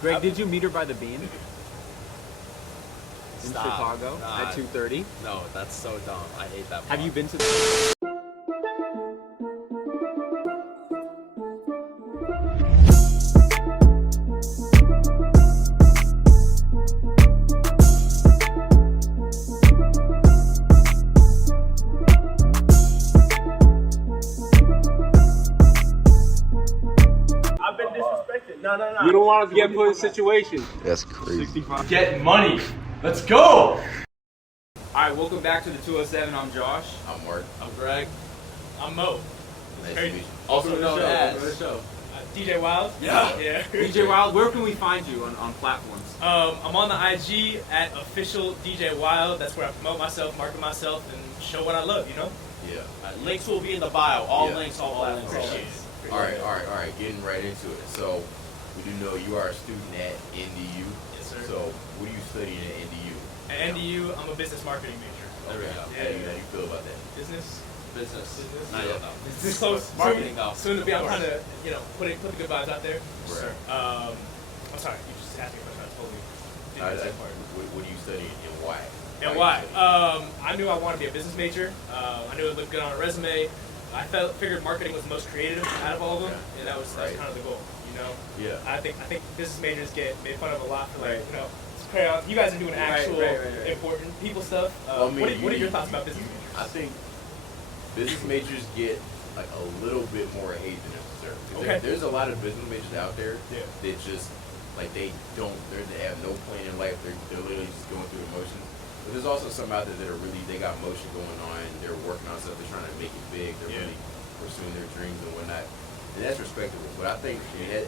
Greg, did you meet her by the bean? In Stop. Chicago Nah. at 2:30. No, that's so dumb. I hate that. Have you been to? I've been disrespected. No. You don't want to get put in situations. That's crazy. Get money. Let's go. All right, welcome back to the 207. I'm Josh. I'm Mark. I'm Greg. I'm Mo. Nice Very- to meet you. Also known Welcome to the as. show. DJ Wild. Yeah. Yeah. DJ Wild, where can we find you on platforms? I'm on the IG at official DJ Wild. That's where I promote myself, market myself, and show what I love. You know. Yeah. Links will be in the bio. All Yeah. links, all Appreciate platforms. it. All right. Getting right into it. So, we do know you are a student at NDU. Yes, sir. So, what are you studying at NDU? At NDU, I'm a business marketing major. There we go. How do you feel about that? Business. Business. Business. Not yet, though. This close. Marketing, though. Soon to be. I'm trying to, put the good vibes out there. Right. I'm sorry. You just asked me a question. I totally didn't get that part. What are you studying and why? And are why? you studying? I knew I wanted to be a business major. I knew it looked good on a resume. I figured marketing was the most creative out of all of them, Okay. and that was Right. kind of the goal. Yeah. I think business majors get made fun of a lot for it's crayon. You guys are doing actual Right. important people stuff. Well, I mean, what are your thoughts about business majors? I think business majors get like a little bit more hate than they deserve. 'Cause Okay. There's a lot of business majors out there Yeah. that just like they have no plan in life. They're literally just going through emotions. But there's also some out there that are really, they got motion going on. They're working on stuff. They're trying to make it big. They're really pursuing their dreams and whatnot. And that's respectable. But I think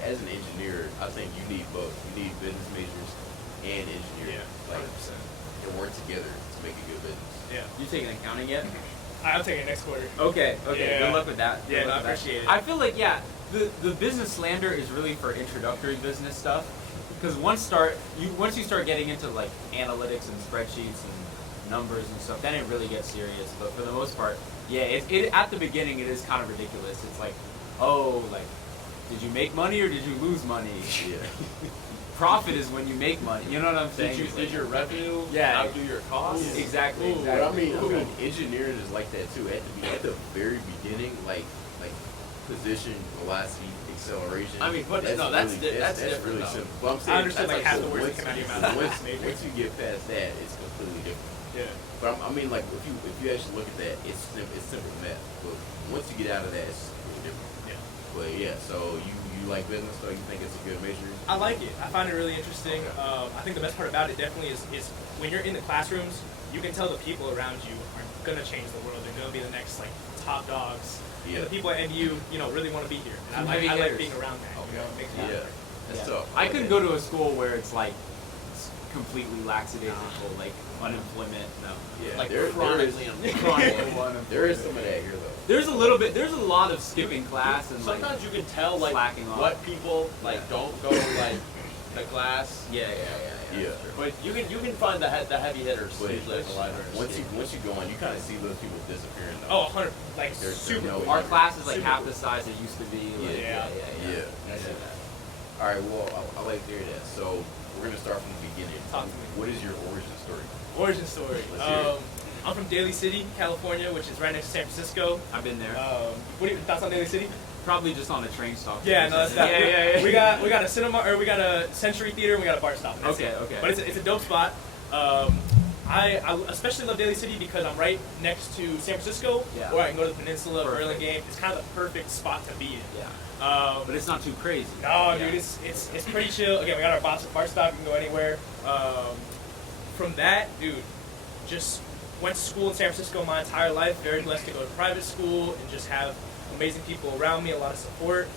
as an engineer, I think you need both. You need business majors and engineers. Like 100%. they work together to make a good business. Yeah. You taking accounting yet? I'll take it next quarter. Okay. Yeah. Good luck with that. Yeah, Good luck I with that. appreciate it. I feel like the business slander is really for introductory business stuff, because once you start getting into like analytics and spreadsheets and numbers and stuff, then it really gets serious. But for the most part, yeah, it at the beginning it is kind of ridiculous. It's like, oh, like, did you make money or did you lose money? Yeah. Profit is when you make money. You know what I'm saying? Did your revenue Yeah. outdo your costs? Exactly. But I exactly. mean, engineering is like that too. At the very beginning, like position, velocity, acceleration. I mean, but no, that's different, really though. simple. But I'm saying I understand, that's like, half the so words once- that come out of your mouth. Once you get past that, it's completely different. Yeah. But I mean, like if you actually look at that, it's simple math. But once you get out of that, it's completely different. Yeah. But yeah, so you like business, so you think it's a good major? I like it. I find it really interesting. I think the best part about it definitely is when you're in the classrooms, you can tell the people around you are gonna change the world. They're gonna be the next top dogs. Yeah. And the people at NDU, really want to be here. And Heavy I like hitters. being around that. It makes me Yeah. happy. That's Yeah. tough. I couldn't go to a school where it's like completely lackadaisical, like unemployment. No. Yeah, Like there chronically there is some of that here though. There's a little bit. There's a lot of skipping class and like. Sometimes you can tell like slacking off. what people like don't go like the class. Yeah. Yeah. But you can find the heavy hitters But usually at the library. once you go on, you kind of see those people disappearing Oh, though. 100. Like, There's super no- cool. Our class is like Super half cool. the size it used to be. Like, Yeah. Yeah. I see that. All right. Well, I like to hear that. So we're gonna start from the beginning. Talk to me. What is your origin story? Origin story. Let's hear it. I'm from Daly City, California, which is right next to San Francisco. I've been there. What are your thoughts on Daly City? Probably just on a train stop. Yeah, no, that's not. Yeah. We got a cinema, or we got a Century Theater, and we got a bar stop. That's Okay, it. okay. But it's a dope spot. I especially love Daly City because I'm right next to San Francisco, Yeah. or I can go to the Peninsula, Perfect. Burlingame. It's kind of the perfect spot to be in. Yeah. But it's not too crazy. No, Yeah. dude, it's pretty chill. Again, we got our bar stop. You can go anywhere. From that, dude, just went to school in San Francisco my entire life. Very blessed to go to private school and just have amazing people around me, a lot of support.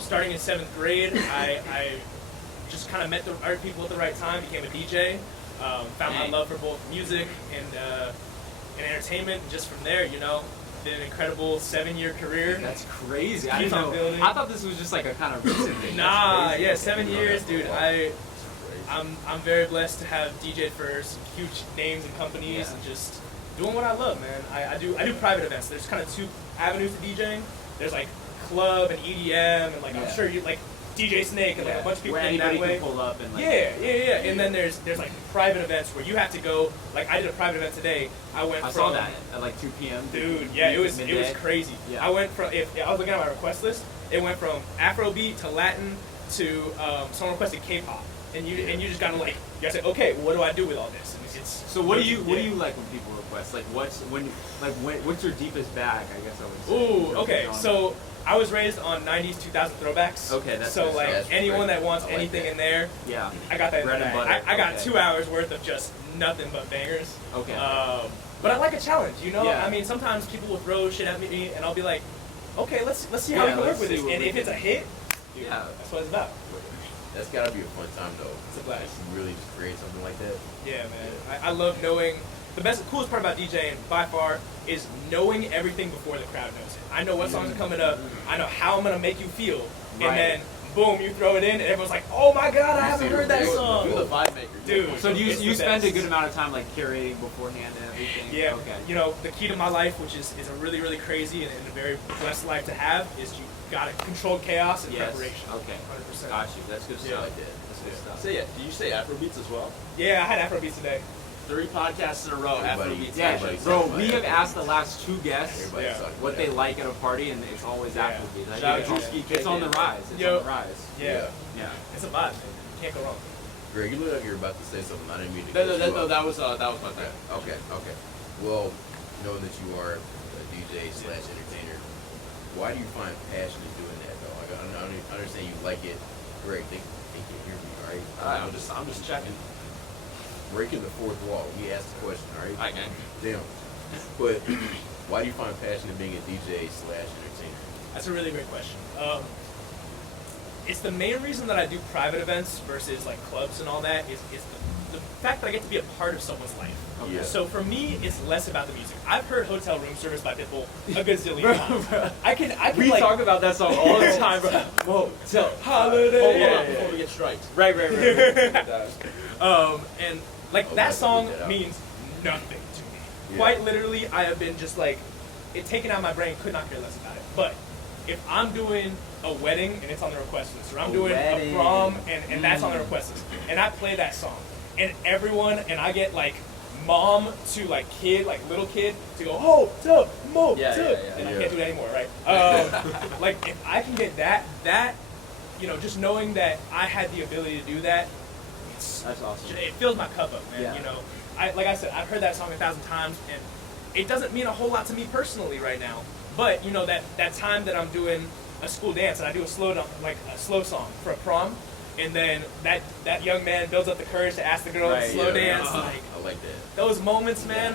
Starting in 7th grade, I just kind of met the right people at the right time, became a DJ, found my love for both music and entertainment, and just from there, been an incredible 7-year career. That's crazy. I Keep didn't on know. building. I thought this was just like a kind of recent thing. Nah, That's crazy. yeah, 7 years, dude. I'm very blessed to have DJed for some huge names and companies, Yeah. and just doing what I love, man. I do private events. There's kind of two avenues to DJing. There's like club and EDM, and like I'm Yeah. sure you like DJ Snake and like a bunch of people where in that anybody way. can pull up and like. Yeah. And then there's like private events where you have to go. Like I did a private event today. I saw that at like 2 p.m. Dude, yeah, it was midday. crazy. Yeah. I went from I was looking at my request list. It went from Afrobeat to Latin to someone requested K-pop, and you just gotta like you gotta say, okay, well, what do I do with all this? And it's So what do you like when people request? Like what's your deepest bag? I guess I would say. Ooh, okay. So I was raised on 90s, 2000 throwbacks. Okay, that's so good like stuff. anyone that wants I like anything that. in there, Yeah. I got that in Bread the and bag. butter. I got Okay. 2 hours worth of just nothing but bangers. Okay. But I like a challenge, you know. Yeah. I mean, sometimes people will throw shit at me, and I'll be like, okay, let's see how we Yeah, can work let's with see this. what And we if it's a can- hit, dude, Yeah. that's what it's about. That's gotta be a fun time though. It's a blast. You really just create something like that. Yeah, man. I love knowing. The coolest part about DJing by far is knowing everything before the crowd knows it. I know what songs are coming up. I know how I'm gonna make you feel, Right. and then boom, you throw it in, and everyone's like, "Oh my God, I haven't heard that You're song." the vibe maker. Dude. So do It's the you spend a best. good amount of time like curating beforehand and everything? Yeah, Okay. you know, the key to my life, which is a really, really crazy and a very blessed life to have, is you gotta control chaos and Yes. preparation. Okay. 100%. Got you. That's good Yeah. stuff. like that. That's good stuff. So yeah, did you say Afrobeats as well? Yeah, I had Afrobeats today. 3 podcasts in a row, Everybody- Afrobeats. Yeah, Everybody bro. talks We about have it. asked the last 2 guests Everybody's Yeah. talking what about they it. like at a party, and it's always Yeah. Afrobeats. I Shout out think Drewski, it's on the KK. rise. It's Yo. on the rise. Yeah. Yeah. It's a vibe, man. You can't go wrong. Greg, you look like you're about to say something. I didn't mean to. No, cut you off. that was my thing. Okay. Well, knowing that you are a DJ / entertainer, why do you find passion in doing that though? Like, I understand you like it. Greg, they can hear me, all right? I'm just checking. Breaking the fourth wall. We asked the question, all right? All right, gang. Damn. But why do you find passion in being a DJ / entertainer? That's a really great question. It's the main reason that I do private events versus like clubs and all that is the fact that I get to be a part of someone's life. Yeah. So for me, it's less about the music. I've heard "Hotel Room Service" by Pitbull a gazillion times. I can We like, talk about that song all the time, bro. Whoa, so Holiday. Hold Yeah, on, yeah, before we get striked. right. and like Oh, that that's song what we did out. means nothing to me. Yeah. Quite literally, I have been just like it taken out of my brain. Could not care less about it. But if I'm doing a wedding and it's on the request list, or I'm doing wedding. a prom and that's on the request list, and I play that song, and everyone, and I get like mom to like kid, like little kid, to go, oh, duh, mo, Yeah, duh. yeah, yeah. And I Yeah. can't do that anymore, right? Like if I can get that, you know, just knowing that I had the ability to do that, That's awesome. it fills my cup up, man. Yeah. You know, like I said, I've heard that song 1,000 times, and it doesn't mean a whole lot to me personally right now. But you know that time that I'm doing a school dance and I do a slow song for a prom, and then that young man builds up the courage to ask the girl Right, to slow yeah. dance. Like I like that. those moments, man,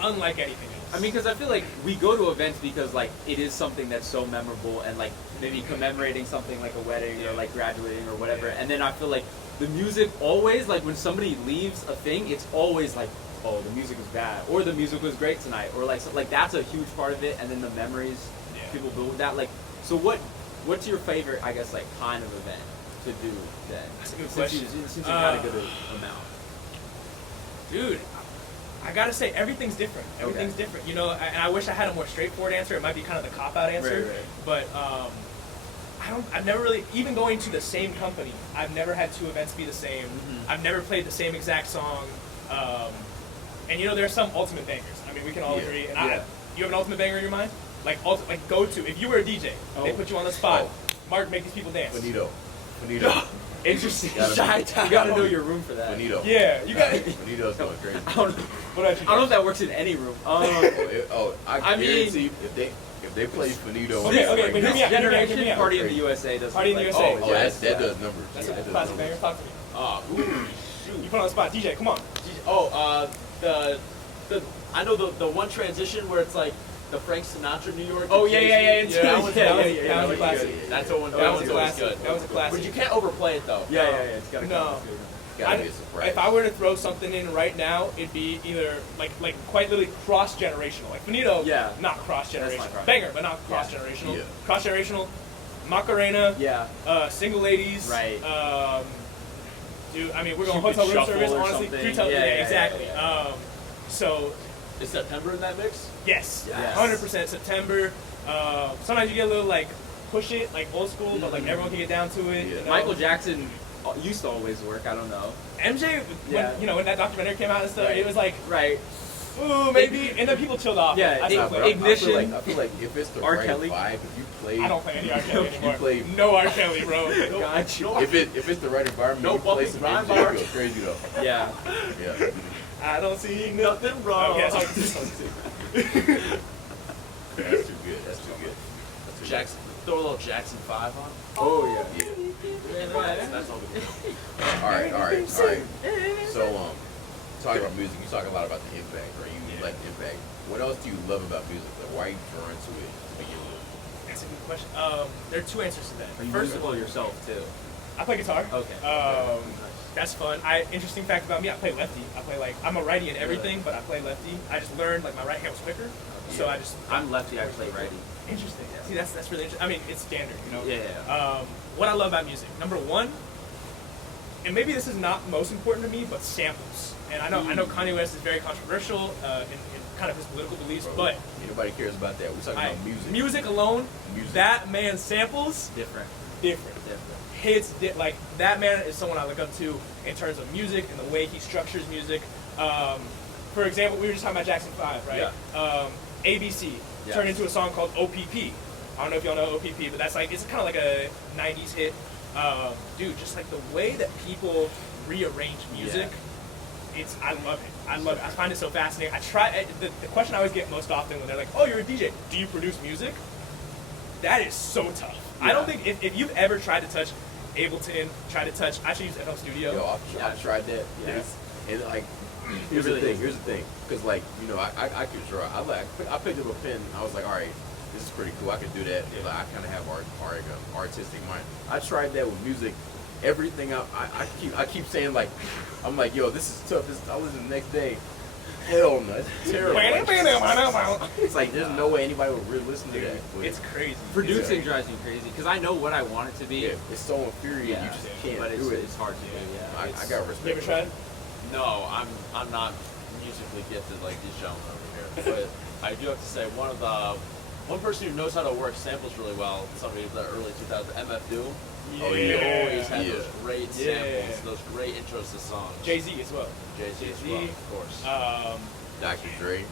unlike anything else. I mean, because I feel like we go to events because like it is something that's so memorable and like maybe commemorating something like a wedding or like graduating or whatever. Yeah. And then I feel like the music always, like when somebody leaves a thing, it's always like, oh, the music was bad or the music was great tonight or like so, like that's a huge part of it. And then the memories Yeah. people build with that. Like, so what's your favorite, I guess, like kind of event to do then? That's a good Since you had a good amount. Dude, I gotta say everything's different. Everything's different. You know, and I wish I had a more straightforward answer. It might be kind of the cop out answer, Right. but I've never really, even going to the same company, I've never had 2 events be the same. Mhm. I've never played the same exact song. And you know, there's some ultimate bangers. I mean, we can all Yeah. agree. And Yeah. you have an ultimate banger in your mind? Like go to. If you were a DJ, they Oh. put you on the spot. Oh. Mark, make these people dance. Finito. Interesting. Gotta be- You gotta know your room for that. Finito. Yeah, you got it. Finito's going crazy. I don't know. What about you? I don't know if that works in any room. I I mean- guarantee you, if they play Finito, Okay, right but hear now- me out, hear me out, hear Generation me out. Party in the USA does. Party in the like, USA. Oh, that does numbers. That's Yeah, a that does classic numbers. banger. Talk to me. Shoot. You put on the spot. DJ, come on. The I know the one transition where it's like the Frank Sinatra New York. Oh, to yeah, Jay-Z. yeah, yeah, it's that good. one's Yeah, that one's- yeah, that yeah, one's yeah, good. yeah. That's the one. That That was one's a always classic. good. That was a classic. But you can't overplay it though. Yeah, it's gotta No. come. It's gotta be a surprise. If I were to throw something in right now, it'd be either like quite literally cross generational. Like Finito, Yeah. not cross That's generational. not cross- Banger, but not cross generational. Yeah. Cross generational. Macarena. Yeah. Single ladies. Right. Dude, I mean, we're going Cupid hotel room Shuffle service. or Honestly, something. Hotel, Yeah, yeah, exactly. yeah, So Is September in that mix? yes, Yes. 100% September. Sometimes you get a little like push it like old school, but like everyone can get down to it. Yeah. You know? Michael Jackson used to always work. I don't know. MJ, Yeah. when that documentary came out and stuff, Right. it was like, Right. ooh, maybe, and then people chilled off. Yeah, I it- still Nah, play but it. Ignition. I feel like if it's the R. right Kelly. vibe, if you play, I don't play any R. Kelly anymore. play- No R. Kelly, bro. Got you. if it's the right environment, No you play bumping some grind MJ, bar. you go crazy though. Yeah. Yeah. I don't see Nothing wrong. Okay, that's all. That's too good. That's too good. That's too Jackson, throw a little Jackson 5 on. Oh yeah. good. That's all we do. Yeah. All right. So talking about music, you talk a lot about the impact, right? You like the impact. What else do you love about music? Like, why are you drawn to it to begin with? That's a good question. There are two answers to that. Are you First of musical all, yourself too? I play guitar. Okay. That's fun. Interesting fact about me, I play lefty. I'm a righty in everything, but I play lefty. I just learned like my right hand was quicker, so I just. I'm lefty. I play righty. Interesting. See, that's really interesting. I mean, it's standard, you know. Yeah. What I love about music, number one, and maybe this is not most important to me, but samples. And I know Kanye West is very controversial in kind of his political beliefs, but Nobody cares about that. We're talking about music. music alone, Music. that man samples Different. different. Hits like that man is someone I look up to in terms of music and the way he structures music. For example, we were just talking about Jackson 5, right? ABC Yes. turned into a song called OPP. I don't know if y'all know OPP, but that's like it's kind of like a '90s hit. Dude, just like the way that people rearrange music, I love it. I love it. I find it so fascinating. The question I always get most often when they're like, "Oh, you're a DJ. Do you produce music?" That is so tough. I don't think if you've ever tried to touch Ableton, I should use FL Studio. Yo, I've tried that. Yes. And like, here's the thing. Because like, I could draw. I picked up a pen. I was like, all right, this is pretty cool. I could do that. Like, I kind of have artistic mind. I tried that with music. Everything I keep saying like, I'm like, yo, this is tough. I listen the next day. Hell no, it's terrible. It's like there's no way anybody would really listen to that. But It's crazy. Producing drives me crazy because I know what I want it to be. yeah, it's so infuriating. Yeah. You just can't But do it. it's hard to do. Yeah. I got respect. You ever tried? No, I'm not musically gifted like these gentlemen over here. But I do have to say one person who knows how to work samples really well, somebody in the early 2000s, MF Doom. Oh, He yeah. always had Yeah. those great Yeah. samples, those great intros to songs. Jay-Z as well. Jay-Z as Jay-Z. well, of course. Dr. Dre.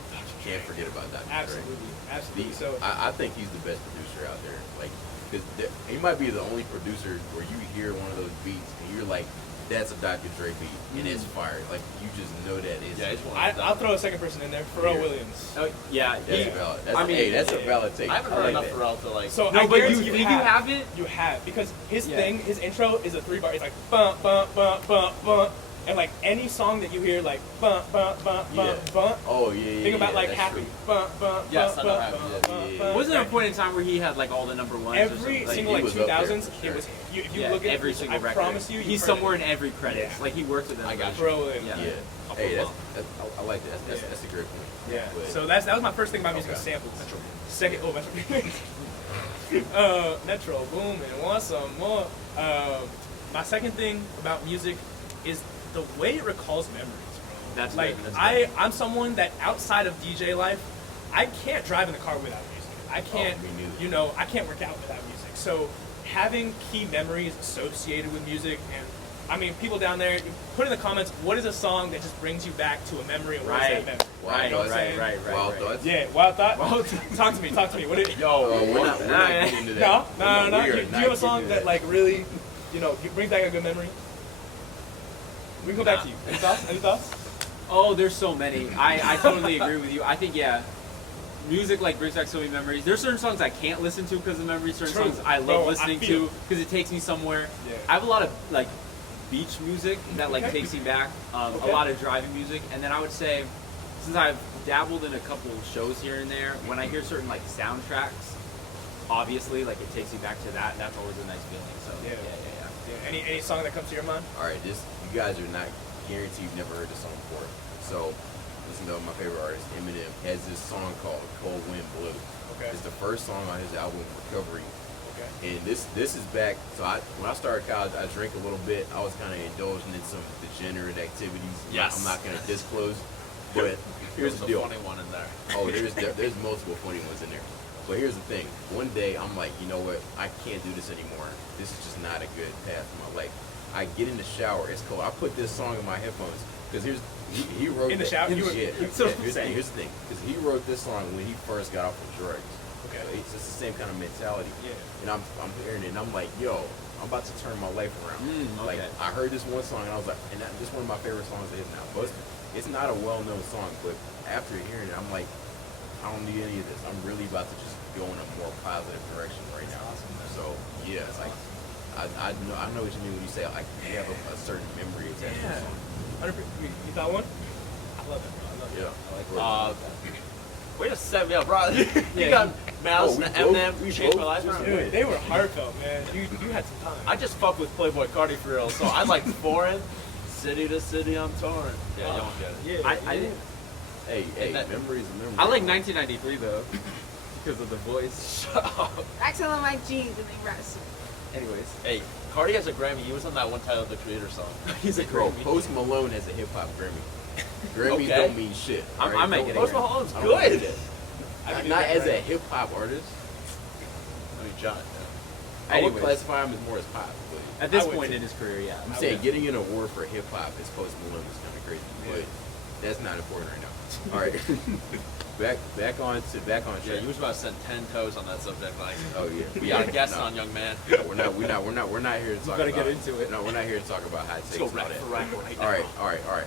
Can't forget about Dr. Absolutely, absolutely. Dre. I think he's the best producer out there. Like, 'cause he might be the only producer where you hear one of those beats and you're like, that's a Dr. Dre beat, and it's fire. Like, you just know that it's. Yeah, it's one of I'll throw a second person in there, Pharrell Yeah. Williams. Oh, yeah. That's he- valid. That's, I mean, hey, that's a yeah. valid take. I haven't I heard like enough that. Pharrell to like. So No, I but guarantee you think you have it? You have because his Yeah. thing, his intro is a 3-bar. It's like bump bump bump bump bump, and like any song that you hear like bump bump bump bump Yeah. bump. Oh, yeah. Think about yeah, like that's Happy. true. Bump bump Yes, bump I know bump Happy, bump yeah. bump, Yeah. bump. Wasn't there a point in time where he had like all the number ones? or Every something? single he like was up there, 2000s, for sure. it was. If you Yeah, look at every single I record. promise you, he's you've heard somewhere it. in every credits. Yeah. Like he works with them. I got you. Pharrell Williams. Yeah. Yeah. I'll Hey, put I like that. That's a great point. Yeah. But- So that was my first thing about music is Okay. samples. Second, Metro. Metro Boomin, want some more? My second thing about music is the way it recalls memories, bro. That's like good, that's good. I'm someone that outside of DJ life, I can't drive in the car without music. I can't, me neither. I can't work out without music. So having key memories associated with music, and I mean, people down there, put in the comments, what is a song that just brings you back to a memory, and what is that memory? Wild You know what I'm thoughts. saying? Wild right. thoughts. Yeah, wild thought. Talk to me. What it? Yo, we're not getting into No, that. no. We are Do you not have a song getting that into like really, brings back a good memory? We can go back Nah. to you. Any thoughts? Oh, there's so many. I totally agree with you. I think music like brings back so many memories. There's certain songs I can't listen to because of memories. Certain True. songs I love Bro, I listening feel to because it takes me somewhere. Yeah. I have a lot of like beach music that like Okay. takes me back. Okay. A lot of driving music, and then I would say, since I've dabbled in a couple shows here and there, when I hear certain like soundtracks, obviously like it takes me back to that. That's always a nice feeling. So Yeah. yeah. Any song that comes to your mind? All right, you guys are not guaranteed you've never heard this song before. So listen to my favorite artist, Eminem, has this song called "Cold Wind Blue." Okay. It's the first song on his album Recovery, Okay. and this is back. So when I started college, I drank a little bit. I was kind of indulging in some degenerate activities. Yes. I'm not gonna disclose, but here's There's the a deal. funny one in there. Oh, there's multiple funny ones in there. But here's the thing. One day I'm like, you know what? I can't do this anymore. This is just not a good path for my life. I get in the shower. It's cold. I put this song in my headphones because he wrote In the that- shower? You were- Yeah. So Here's the thing. Because he wrote this song when he first got off of drugs. Okay. So it's just the same kind of mentality. Yeah. And I'm hearing it and I'm like, yo, I'm about to turn my life around. Like okay. I heard this one song and I was like, and that, this one of my favorite songs is now. But it's not a well-known song, but after hearing it, I'm like, I don't need any of this. I'm really about to just go in a more positive direction right now. So yeah, it's like I know what you mean when you say like you have a certain memory attached to the song. 100%. You thought one? I love it, bro. I love it. Yeah. Way to set me up, bro. You Yeah, got Mouse we and both- Eminem. we You changed my both life just around. did. Dude, they were heartfelt, man. You had some time. I just fuck with Playboy Cardi for real. So I like foreign, city to city, I'm torn. Yeah, you don't get it. Yeah. I didn't. Hey, that- memories and memories. I like 1993 though, because of the voice. Axel on my jeans and they rest. Anyways, Hey, Cardi has a Grammy. He was on that one Tyler the Creator song. he's a Bro, Grammy. Post Malone has a hip hop Grammy. Grammys Okay. don't mean shit. I'm- alright? I might Don't- get a Post Grammy. Malone's I don't know good. that. I can Not do as that a right. hip hop artist. I mean, John. I would Anyways. classify him as more as pop. But At this I would point too. in his career, yeah. I'm saying getting an award for hip hop as Post Malone is kind of crazy. But that's not important right now. All right, back on Yeah, track. you was about to send 10 toes on that subject. Like, Oh yeah, we got a guest no, on, young man. no, we're not here to talk better about. get into it. No, we're not here to talk about high takes. Let's go and all rack that. for rack right now. All right.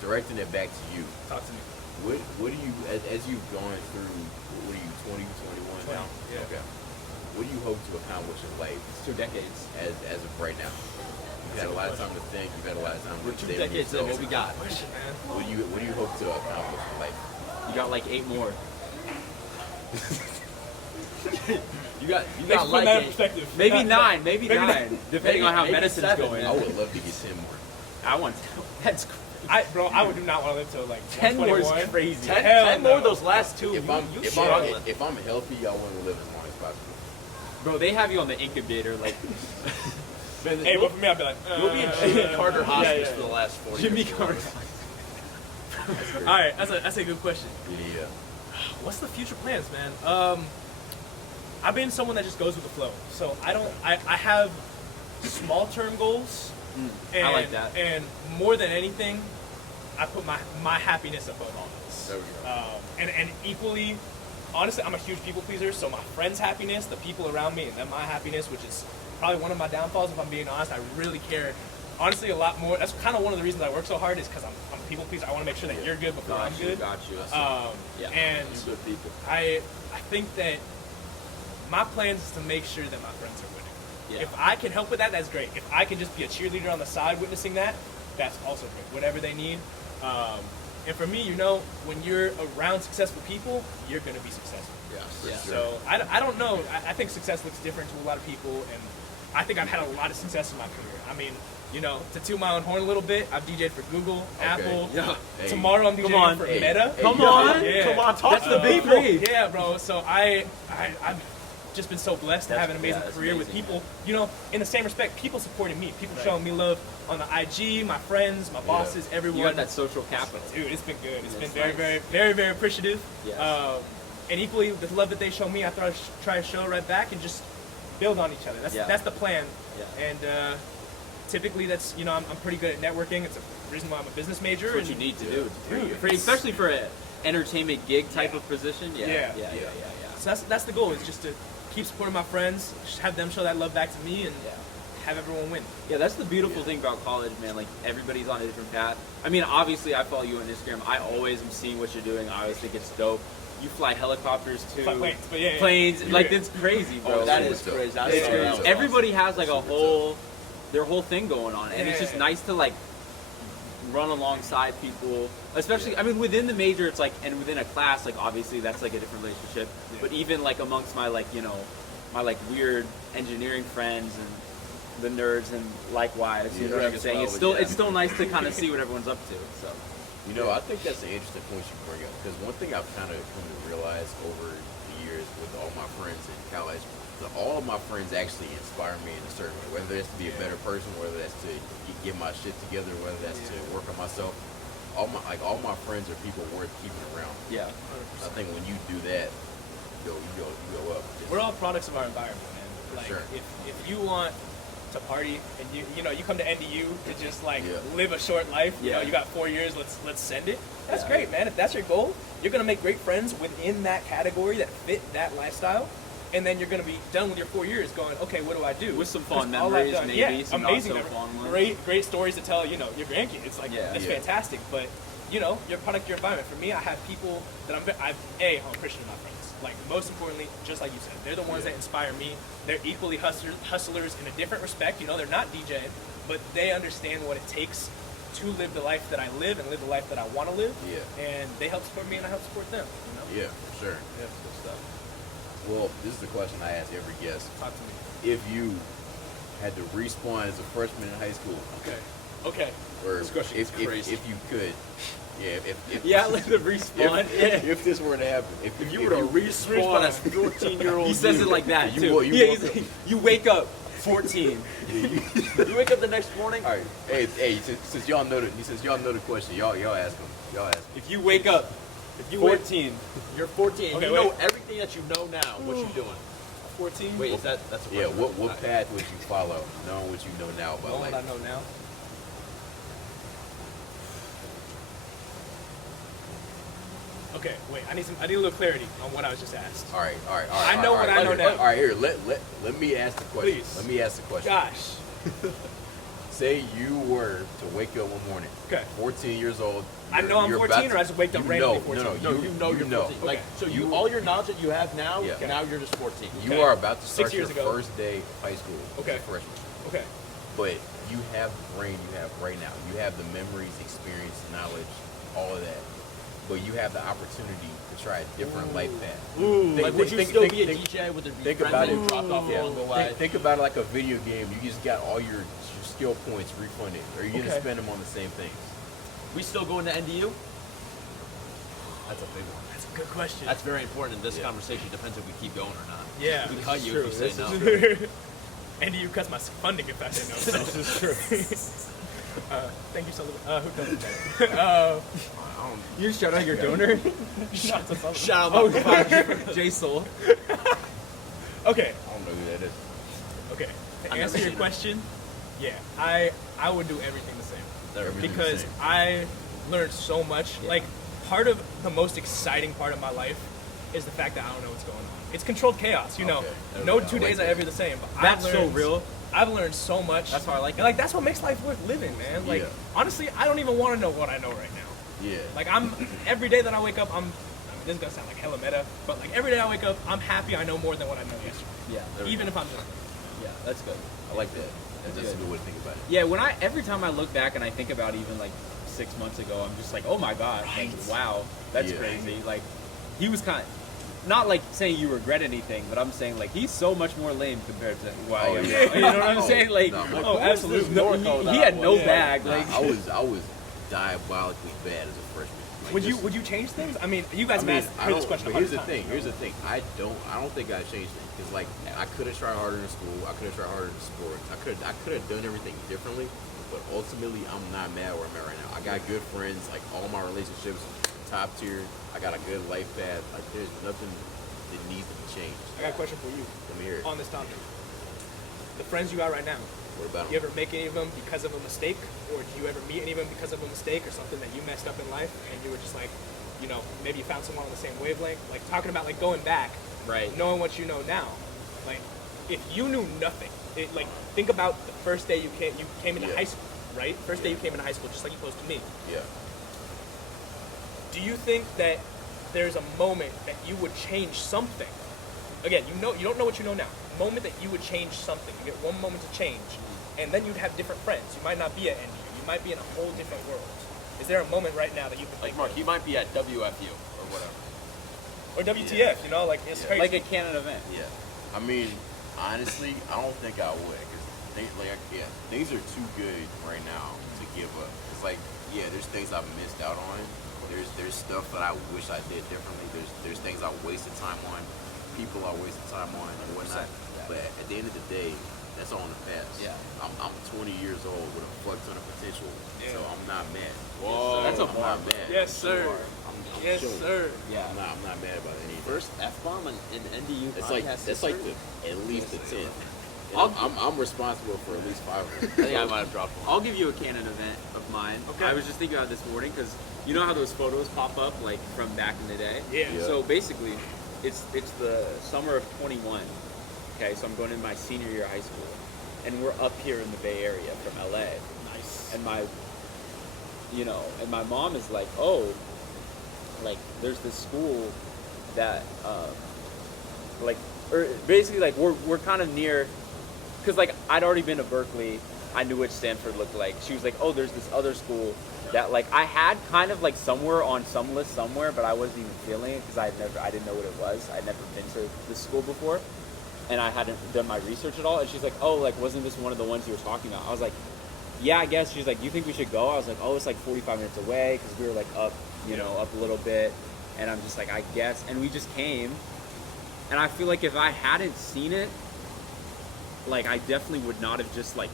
Directing it back to you. Talk to me. What do you, as you've gone through, what are you, 20, 21 now? 20, yeah. Okay. What do you hope to accomplish in life It's 2 decades. as of right now? You've had a lot of time to think. You've had a lot of time to We're 2 stay with decades in. yourself. What we got? Question, man. What do you hope to accomplish in life? You got like 8 more. You got Thanks for like putting that in it. perspective. Maybe 9, maybe Maybe 9, depending on how maybe medicine's 7, going. I would love to get 10 more. I want that's Bro, I would do not want to live till like 10 more is 121. crazy. 10, Hell 10 more no. those last 2. If you struggling. I'm healthy, I want to live as long as possible. Bro, they have you on the incubator like Man, Hey, but for me, I'd be like, you'll be in Jimmy Carter Hospice for the last 40 Jimmy years. Carter. All right, that's a good question. Yeah. What's the future plans, man? I've been someone that just goes with the flow. So I have small term goals. And, I like that. And more than anything, I put my happiness above all this. There we go. And equally, honestly, I'm a huge people pleaser. So my friends' happiness, the people around me, and then my happiness, which is probably one of my downfalls. If I'm being honest, I really care. Honestly, a lot more. That's kind of one of the reasons I work so hard is because I'm a people pleaser. I want to make sure that you're good before I'm good. Got you. Yeah. And You good people. I think that my plans is to make sure that my friends are winning. Yeah. If I can help with that, that's great. If I can just be a cheerleader on the side witnessing that, that's also great. Whatever they need. And for me, when you're around successful people, you're going to be successful. Yeah. So I don't know. I think success looks different to a lot of people, and I think I've had a lot of success in my career. I mean, to toot my own horn a little bit, I've DJed for Google, Apple. Yeah. Hey. Tomorrow I'm DJing on. for Hey. Meta. Hey, Come yo, on. Yeah. Come on, talk That's to the the big people. three. Yeah, bro. So I've just been so blessed to have an amazing that's career with amazing, people. In the same respect, people supporting me, people showing me love on the IG, my friends, my bosses, everyone. You got that social capital. Dude, it's been good. It's been That's very, nice. very, very, very appreciative. Yes. And equally, the love that they show me, I thought I'd try to show right back and just build on each other. That's the plan. Yeah. And typically, that's I'm pretty good at networking. It's a reason why I'm a business major. That's what you and- need to do. Dude, Especially for an entertainment gig type Yeah. of position. Yeah. Yeah. Yeah. So that's the goal. Is just to keep supporting my friends, just have them show that love back to me, and have everyone win. Yeah, that's the beautiful thing about college, man. Like, everybody's on a different path. I mean, obviously, I follow you on Instagram. I always am seeing what you're doing. I always think it's dope. You fly helicopters too. Planes, but yeah. Planes. Yeah. Like, it's crazy, bro. Oh, that Super is dope. crazy. That's It's Yeah, crazy. that was Everybody awesome. has, like, their whole thing going on. And it's just Yeah. nice to, like, run alongside people. Especially, I mean, within the major, it's like, and within a class, like, obviously, that's, like, a different relationship. Yeah. But even, like, amongst my, like, my, like, weird engineering friends and the nerds and likewise, you know what I'm as saying? well, It's but still yeah. it's still nice to kind of see what everyone's up to. So I think that's an interesting point you bring up because one thing I've kind of come to realize over the years with all my friends in college, that all of my friends actually inspire me in a certain way. Whether that's to be a better person, whether that's to get my shit together, whether that's to work on myself. All my friends are people worth keeping around. yeah, I think when you do that, you go up. We're all products of our environment, man. Like, Sure. if you want to party and you come to NDU to just like Yeah. live a short life, you know, Yeah. you got 4 years, let's send it. That's Yeah. great, man. If that's your goal, you're gonna make great friends within that category that fit that lifestyle. And then you're gonna be done with your 4 years going, okay, what do I do? With some fun Because all I've memories, done- maybe, yeah, some amazing not so memories. fun ones. Great stories to tell, your grandkids. Like, Yeah. that's Yeah. fantastic. But, you're a product of your environment. For me, I have people that I'm Christian, my friends. Like, most importantly, just like you said, they're the ones Yeah. that inspire me. They're equally hustlers in a different respect. They're not DJing, but they understand what it takes to live the life that I live and live the life that I want to live. Yeah. And they help support me and I help support them. Yeah, for sure. Yeah. Good stuff. Well, this is the question I ask every guest. Talk to me. If you had to respawn as a freshman in high school, Okay. or This question if, is crazy. if you could, if Yeah, let the respawn. if, if this were to happen, If you were to respawn as 14-year-old, He says it like that You too. woke- you yeah, woke he's up- like, you wake up 14. you wake up the next morning. all right, hey, since y'all know the question, y'all ask them. Y'all ask them. If you wake up If you wake, 14, you're 14, and Okay, you wait. know everything that you know now. What you doing? 14. Wait, is that's a Yeah, question? what Alright. path would you follow, knowing what you know now about Knowing what I life? know now. Okay, wait. I need a little clarity on what I was just asked. All right. I know what I know now. All right, here, let me ask the question. Please. Let me ask the question. Gosh. Say you were to wake up one morning, Okay. 14 years old. I know I'm you're 14 about or I just waked up you randomly know, 14? No, You know you're 14. Like, Okay. so You- all your knowledge that you have now, Yeah. now you're just 14. You Okay. are about to 6 start your years ago. first day of high school Okay. as a freshman. Okay. But you have the brain you have right now. You have the memories, experience, knowledge, all of that. But you have the opportunity to try a different life path. Like, would you still be a DJ? Would there be think friends about that it. you dropped off along the way? Think about it like a video game. You just got all your skill points refunded, or you're Okay. gonna spend them on the same things. We still going to NDU? That's a big one. That's a good question. That's very important in this Yeah. conversation. Depends if we keep going or not. yeah. We this cut is you true. if you say This no. is true. And you cuts my funding if I say no. So. This is true. Thank you, Sullivan. Who comes next? you shout out your donor. Shout to Sullivan. Shout out J Soul. Okay. I don't know who that is. Okay. To I've answer never your seen question, yeah, I would do everything the same. Everything the Because same. I learned so much. Like, part of the most exciting part of my life is the fact that I don't know what's going on. It's controlled chaos, you know. Okay. No Yeah, I 2 like days are that. ever the same. But That's I've so learned, real. I've learned so much. That's how I like And it. like that's what makes life worth living, man. Like Yeah. honestly, I don't even want to know what I know right now. Yeah. Like every day that I wake up, this is gonna sound like hella meta, but like every day I wake up, I'm happy I know more than what I know yesterday. Yeah. There we Even go. if I'm just Yeah, that's good. I like that. That's a good. good way to think about it. Yeah, every time I look back and I think about even like 6 months ago, I'm just like, oh my god, like, wow, that's Yeah. crazy. Like, he was not like saying you regret anything, but I'm saying like he's so much more lame compared to Oh, you yeah. know what I'm Oh, saying? Like, no, oh, absolutely. this No, Norco he that had I no was- bag. Nah, Like, I was diabolically bad as a freshman. Like, would you just- would you change things? I mean, you guys I mean, have I asked this don't. question. But here's the 100 thing. times. Here's the thing. I don't think I changed it because like I could have tried harder in school. I could have tried harder in sports. I could have done everything differently. But ultimately, I'm not mad where I'm at right now. I got good friends. Like all my relationships, top tier. I got a good life path. Like there's nothing that needs to be changed. I got a question for you Let me hear it. on this topic. The friends you got right now, What about do you ever make any of them because of a mistake, or do you ever meet any of them because of a mistake or something that you messed up in life, and you were just like, maybe you found someone on the same wavelength? Like talking about like going back, right. knowing what you know now. Like if you knew nothing, like think about the first day you came into Yeah. high school, right? First day you came into high school, just like you posed to me. Yeah. Do you think that there's a moment that you would change something? Again, you don't know what you know now. Moment that you would change something. You get one moment to change, and then you'd have different friends. You might not be at NDU. You might be in a whole different world. Is there a moment right now that you can Like think Mark, of? he might be at WFU or whatever. Or WTF? Like it's crazy. Like a canon event. Yeah. I mean, honestly, I don't think I would. Cause things are too good right now to give up. It's like, yeah, there's things I've missed out on. There's stuff that I wish I did differently. There's things I wasted time on, people I wasted time on, and whatnot. Yeah. But at the end of the day, that's all in the past. Yeah. I'm 20 years old with a fuck ton of potential, so I'm not mad. Whoa. That's a I'm bar. not mad. Yes, sir. I'm Yes, Sure. sir. Yeah. I'm not mad about any. First F-bomb in NDU It's like podcast that's like history? at least a 10. I'll- I'm responsible for at least 5 of them. I think I might have dropped one. I'll give you a canon event of mine. Okay. I was just thinking about it this morning because you know how those photos pop up like from back in the day. Yeah. Yeah. So basically, it's the summer of 21. Okay, so I'm going in my senior year of high school, and we're up here in the Bay Area from LA. Nice. And my mom is like, oh, like there's this school that basically like we're kind of near, because like I'd already been to Berkeley, I knew what Stanford looked like. She was like, oh, there's this other school that like I had kind of like somewhere on some list somewhere, but I wasn't even feeling it because I didn't know what it was. I'd never been to this school before, and I hadn't done my research at all. And she's like, oh, like wasn't this one of the ones you were talking about? I was like, yeah, I guess. She's like, you think we should go? I was like, oh, it's like 45 minutes away because we were like up a little bit, and I'm just like, I guess. And we just came, and I feel like if I hadn't seen it, like I definitely would not have just like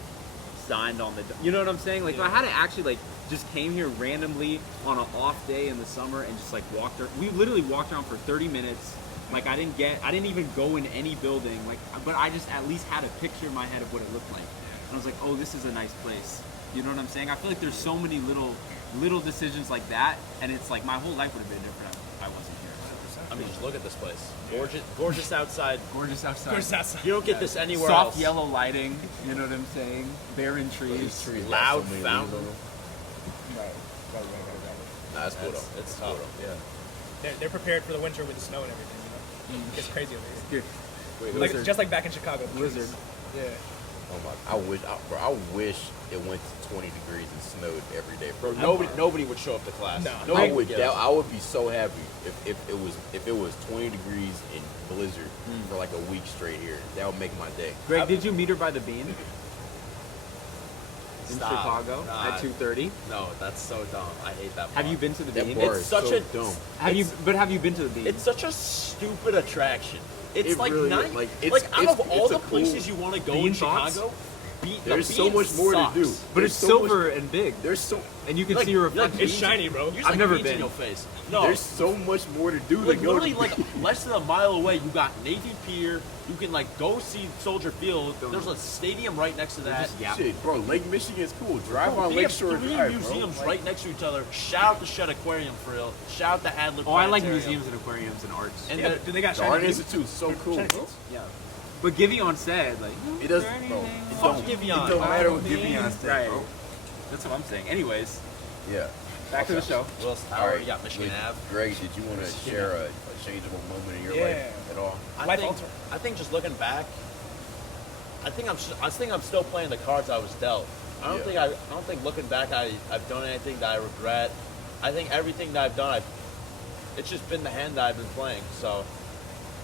signed on the, you know what I'm saying? Like if I hadn't actually like just came here randomly on an off day in the summer and just like walked around, we literally walked around for 30 minutes. Like I didn't even go in any building, like, but I just at least had a picture in my head of what it looked like. And I was like, oh, this is a nice place. You know what I'm saying? I feel like there's so many little decisions like that, and it's like my whole life would have been different if I wasn't here. I mean, just look at this place. Gorgeous outside. Gorgeous outside. Gorgeous outside. You don't get this anywhere Soft else. yellow lighting, you know what I'm saying? Barren trees. Loud fountain. Nah, that's cool though. It's tough. Yeah. They're prepared for the winter with the snow and everything. You know, it's crazy over here. Good. Like, Blizzard. just like back in Chicago. Blizzard. Yeah. Oh my! I wish it went to 20 degrees and snowed every day. Bro, Bro, nobody would show up to class. No. I Nobody would. get up. I would be so happy if it was 20 degrees in blizzard for like a week straight here. That would make my day. Greg, did you meet her by the bean in Stop. Chicago Nah. at 2:30? No, that's so dumb. I hate that. Have bar. you been to the That bean? bar It's is such so a- dumb. Have you been to the bean? It's such a stupid attraction. It's It like really not is. like, Like, out it's of all a the cool places you want to go Bean in thoughts? Chicago, There's the so Bean much more sucks. to do. but There's it's so much- silver and big, There's so and you can Like- see your like, reflection. It's shiny, bro. You just I've like never beans in been. your face. No, there's so much more to do like than go to literally the like less than a mile away, you got Navy Pier. You can like go see Soldier Field. There's a stadium right next to that. Yeah. Shit, bro. Lake Michigan's cool. Drive Bro, on they Lake have Shore 3 Drive, museums bro. right next to each other. Shout out to Shed Aquarium for real. Shout out to Hadley. Oh, I like Planetarium. museums and aquariums and arts. And Yeah, the- do they got The shiny Art beans? Institute's so cool, Shiny bro. beans? Yeah. But Giveon said, like, It doesn't, is there bro. anything? It Fuck don't, Giveon. it don't matter what I mean, Giveon said, right. bro. That's what I'm saying. Anyways, Yeah. back to the show. Willis All Tower. right. You got Michigan Wait, Ave. Greg, did you want to share a changeable moment in your life at all? Life altering. I think just looking back, I think I'm still playing the cards I was dealt. I don't think looking back I've done anything that I regret. I think everything that I've done, it's just been the hand that I've been playing. So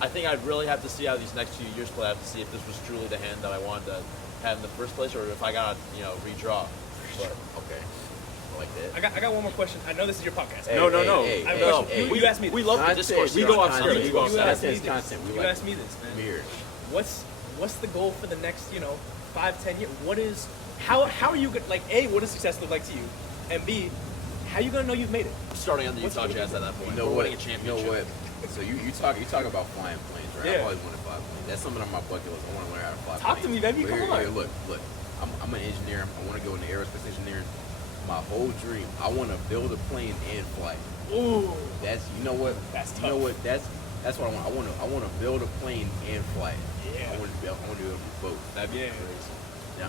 I think I'd really have to see how these next few years play out to see if this was truly the hand that I wanted to have in the first place, or if I gotta redraw. But Okay. I like that. I got one more question. I know this is your podcast. Hey, No, no, hey, no. hey, I have hey, a question. hey. You asked me. We this. love the Content, discourse. We here go on off content. script. We go off You script. asked me Content's this. content. We You like asked me this, man. Let me hear it. What's the goal for the next 5-10 years? What is how are you gonna, like, A, what does success look like to you, and B, how you gonna know you've made it? Starting on the What's Utah the- Jazz at that point. You know We're what? winning a You championship. know what? So you talk about flying planes, right? Yeah. I've always wanted to fly planes. That's something on my bucket list. I want to learn how to fly Talk to planes. me, baby. But Come here, on. here, look. I'm an engineer. I want to go into aerospace engineering. My whole dream, I want to build a plane and fly it. Ooh, That's You know what? That's You know tough. what? That's what I want. I want to build a plane and fly it. Yeah. I want to be able to do both. That'd be Yeah. crazy. Yeah.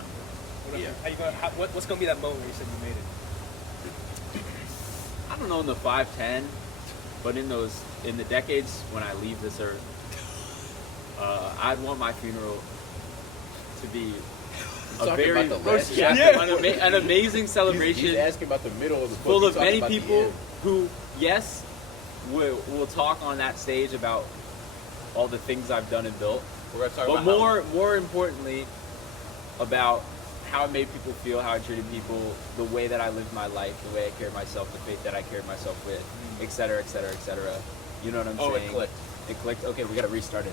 Yeah. How you gonna, what's gonna be that moment where you said you made it? I don't know in the 5-10, but in the decades when I leave this earth, I'd want my funeral to be a talking very about the last an amazing celebration He's asking about the middle of the book. full He's of talking many about the people end. who, yes, will talk on that stage about all the things I've done and built, We're gonna talk but about more importantly about how I made people feel, how I treated people, the way that I lived my life, the way I carried myself, the faith that I carried myself with, et cetera, et cetera, et cetera. You know what I'm Oh, it saying? clicked. It clicked. Okay, we gotta restart it.